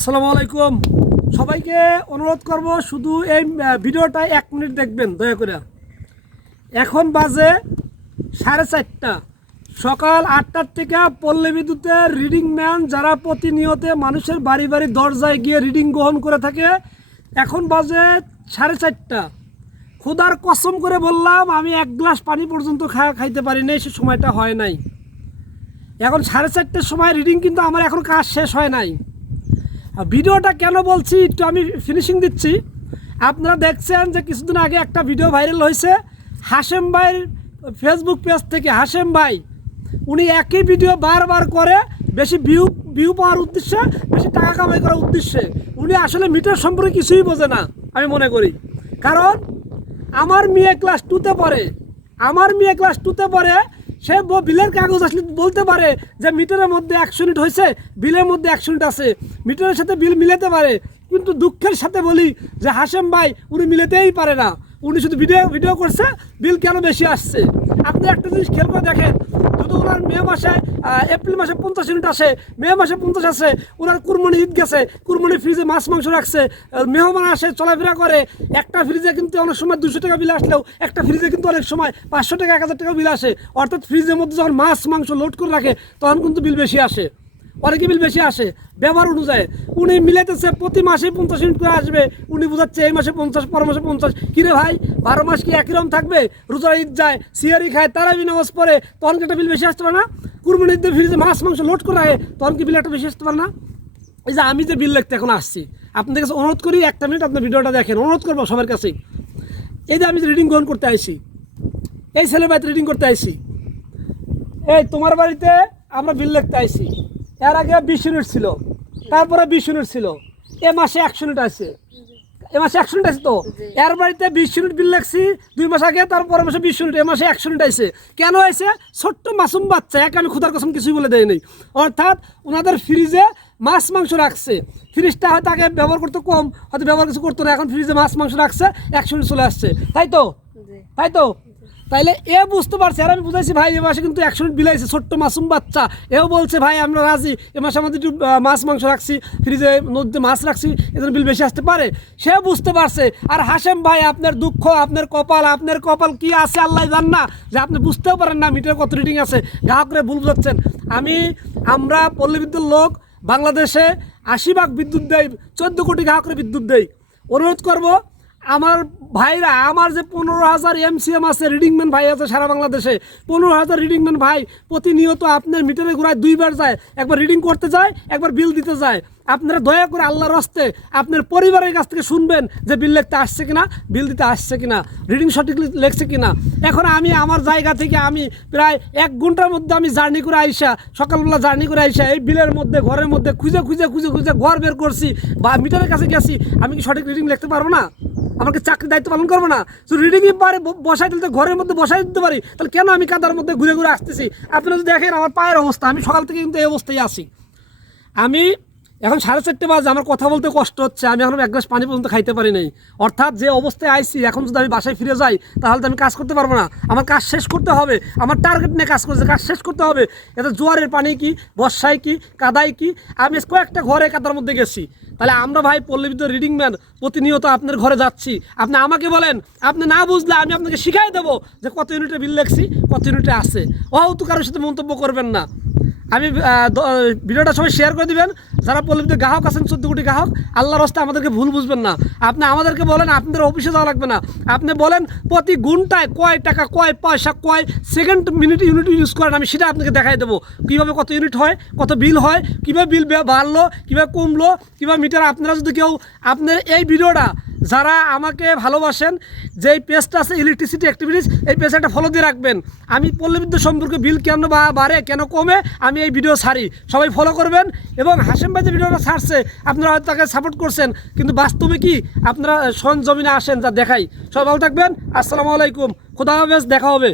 আসসালামু আলাইকুম সবাইকে অনুরোধ করব শুধু এই ভিডিওটা 1 মিনিট দেখবেন দয়া করে। এখন বাজে 4:30 সকাল 8টার থেকে পল্লী বিদ্যুতের রিডিং ম্যান যারা প্রতিনিয়ত মানুষের বাড়ি বাড়ি দরজায় গিয়ে রিডিং গ্রহণ করে থাকে, এখন বাজে 4:30। খোদার কসম করে বললাম, আমি 1 গ্লাস পানি পর্যন্ত খাইতে পারি নাই, সে সময়টা হয় নাই। এখন 4:30টার সময় রিডিং, কিন্তু আমার এখন কাজ শেষ হয় নাই। ভিডিওটা কেন বলছি একটু আমি ফিনিশিং দিচ্ছি। আপনারা দেখছেন যে কিছুদিন আগে একটা ভিডিও ভাইরাল হয়েছে হাশেম ভাইয়ের ফেসবুক পেজ থেকে। হাশেম ভাই উনি একই ভিডিও বারবার করে বেশি ভিউ পাওয়ার উদ্দেশ্যে, বেশি টাকা কামাই করার উদ্দেশ্যে। উনি আসলে মিটার সম্পর্কে কিছুই বোঝে না আমি মনে করি। কারণ আমার মেয়ে ক্লাস 2তে পড়ে, সে বিলের কাগজ আসলে বলতে পারে যে মিটারের মধ্যে 100 ইউনিট হয়েছে, বিলের মধ্যে 100 ইউনিট আছে, মিটারের সাথে বিল মিলাতে পারে। কিন্তু দুঃখের সাথে বলি যে হাশেম ভাই উনি মিলাতেই পারে না। উনি শুধু ভিডিও করছে বিল কেন বেশি আসছে। আপনি একটা জিনিস খেয়াল করে দেখেন, যদি ওনার এপ্রিল মাসে 50 ইউনিট আসে, মে মাসে 50 আসে, ওনার কুরবানি ঈদ গেছে, কুরবানি ফ্রিজে মাছ মাংস রাখছে, মেহমান আসে, চলাফেরা করে, একটা ফ্রিজে কিন্তু অনেক সময় 200 টাকা বিল আসলেও একটা ফ্রিজে কিন্তু অনেক সময় 500 টাকা 1000 টাকা বিল আসে। অর্থাৎ ফ্রিজের মধ্যে যখন মাছ মাংস লোড করে রাখে তখন কিন্তু বিল বেশি আসে, অনেকে বিল বেশি আসে ব্যবহার অনুযায়ী। উনি মিলাইতেছে প্রতি মাসে 50 ইউনিট করে আসবে, উনি বোঝাচ্ছে এই মাসে 50, পর মাসে 50। কিরে ভাই 12 মাস কি একই রকম থাকবে? রোজা ঈদ যায়, সিয়ারি খায়, তারাবি নামাজ পড়ে, তখন কি একটা বিল বেশি আসতে পারে না? কুরবানি ঈদে ফ্রিজে মাছ মাংস লোড করে রাখে, তখন কি বিল একটা বেশি আসতে পারে না? এই যে আমি যে বিল লিখতে এখন আসছি, আপনাদের কাছে অনুরোধ করি 1 মিনিট আপনার ভিডিওটা দেখেন, অনুরোধ করবো সবার কাছেই। এই যে আমি যে রিডিং গ্রহণ করতে আইছি, এই ছেলের বাড়িতে রিডিং করতে আইছি, এই তোমার বাড়িতে আমরা বিল লিখতে আইছি। এর আগে 20 ইউনিট ছিল, তারপরে 20 ইউনিট ছিল, এ মাসে 100 ইউনিট আছে, এ মাসে 100 ইউনিট আছে। তো এর বাড়িতে 20 ইউনিট বিল লাগছি 2 মাস আগে, তারপরে মাসে 20 ইউনিট, এ মাসে 100 ইউনিট আছে। কেন আছে? ছোট্ট মাসুম বাচ্চা, একে আমি খোদার কসম কিছুই বলে দেয় নেই। অর্থাৎ ওনাদের ফ্রিজে মাছ মাংস রাখছে, ফ্রিজটা হয়তো আগে ব্যবহার করতে কম, হয়তো ব্যবহার কিছু করতো না, এখন ফ্রিজে মাছ মাংস রাখছে, 100 ইউনিট চলে আসছে, তাই তো তাইলে এ বুঝতে পারছে। আর আমি বুঝাইছি ভাই এ মাসে কিন্তু 100 ইউনিট বিল আছে, ছোট্ট মাসুম বাচ্চা, এও বলছে ভাই আমরা রাজি, এ মাসে আমাদের একটু মাছ মাংস রাখছি, ফ্রিজে নদীতে মাছ রাখছি, এজন্য বিল বেশি আসতে পারে, সে বুঝতে পারছে। আর হাশেম ভাই আপনার দুঃখ, আপনার কপাল কি আছে আল্লাহ জান না, যে আপনি বুঝতেও পারেন না মিটার কত রিডিং আছে, গ্রাহকরে ভুল বুঝাচ্ছেন। আমরা পল্লী বিদ্যুৎ লোক, বাংলাদেশে 80 ভাগ বিদ্যুৎ দেয়, 14 কোটি গ্রাহকের বিদ্যুৎ দেয়। অনুরোধ করব আমার ভাইরা, আমার যে 15,000 MCM আছে, রিডিংম্যান ভাই আছে সারা বাংলাদেশে, 15,000 রিডিংম্যান ভাই প্রতিনিয়ত আপনার মিটারে ঘোরায় 2 বার যায়, একবার রিডিং করতে যায়, একবার বিল দিতে যায়। আপনারা দয়া করে আল্লাহর হস্তে আপনার পরিবারের কাছ থেকে শুনবেন যে বিল লিখতে আসছে কিনা, বিল দিতে আসছে কিনা, রিডিং সঠিক লেখছে কিনা। এখন আমি আমার জায়গা থেকে আমি প্রায় 1 ঘন্টার মধ্যে আমি জার্নি করে আইসা, সকালবেলা জার্নি করে আইসা এই বিলের মধ্যে ঘরের মধ্যে খুঁজে ঘর বের করছি বা মিটারের কাছে গেছি। আমি কি সঠিক রিডিং লিখতে পারবো না? আমাকে চাকরি দায়িত্ব পালন করবো না? তো রিডিংই পারে বসাই দিতে, ঘরের মধ্যে বসাই দিতে পারি, তাহলে কেন আমি কাদার মধ্যে ঘুরে আসতেছি? আপনারা যদি দেখেন আমার পায়ের অবস্থা, আমি সকাল থেকে কিন্তু এই অবস্থায় আছি। আমি এখন 4:30 বাজে, আমার কথা বলতে কষ্ট হচ্ছে, আমি এখন 1 গ্লাস পানি পর্যন্ত খাইতে পারি নাই। অর্থাৎ যে অবস্থায় আইছি, এখন যদি আমি বাসায় ফিরে যাই তাহলে তো আমি কাজ করতে পারবো না। আমার কাজ শেষ করতে হবে, আমার টার্গেট নিয়ে কাজ করছে, কাজ শেষ করতে হবে। এতে জোয়ারের পানি কি, বর্ষায় কি, কাদায় কি, আমি কয়েকটা ঘরে কাদার মধ্যে গেছি। তাহলে আমরা ভাই পল্লী বিদ্যুৎ রিডিং ম্যান প্রতিনিয়ত আপনার ঘরে যাচ্ছি, আপনি আমাকে বলেন, আপনি না বুঝলে আমি আপনাকে শিখাই দেবো যে কত ইউনিটে বিল লেখছি, কত ইউনিটে আছে। তো কারোর সাথে মন্তব্য করবেন না। আমি ভিডিওটা সবাই শেয়ার করে দিবেন। যারা পল্লী বিদ্যুৎ গ্রাহক আছেন, 14 কোটি গ্রাহক, আল্লাহর রাস্তায় আমাদেরকে ভুল বুঝবেন না। আপনি আমাদেরকে বলেন, আপনাদের অফিসে যাওয়া লাগবে না, আপনি বলেন প্রতি ঘন্টায় কয় টাকা, কয় পয়সা, কয় সেকেন্ড, মিনিট ইউনিট ইউজ করেন, আমি সেটা আপনাকে দেখাই দেবো কীভাবে কত ইউনিট হয়, কত বিল হয়, কীভাবে বিল বাড়লো, কীভাবে কমলো, কীভাবে মিটার। আপনারা যদি কেউ আপনার এই ভিডিওটা, যারা আমাকে ভালোবাসেন, যেই পেজটা আছে ইলেকট্রিসিটি অ্যাক্টিভিটিস, এই পেজে একটা ফলো দিয়ে রাখবেন। আমি পল্লী বিদ্যুৎ সম্পর্কে বিল কেন বাড়ে, কেন কমে, আমি এই ভিডিও ছাড়ি, সবাই ফলো করবেন। এবং হাশেম ভাই যে ভিডিওটা ছাড়ছে, আপনারা হয়তো তাকে সাপোর্ট করছেন, কিন্তু বাস্তবে কি আপনারা সরজমিনে আসেন, যা দেখাই। সবাই ভালো থাকবেন। আসসালামু আলাইকুম, খোদা হাফেজ, দেখা হবে।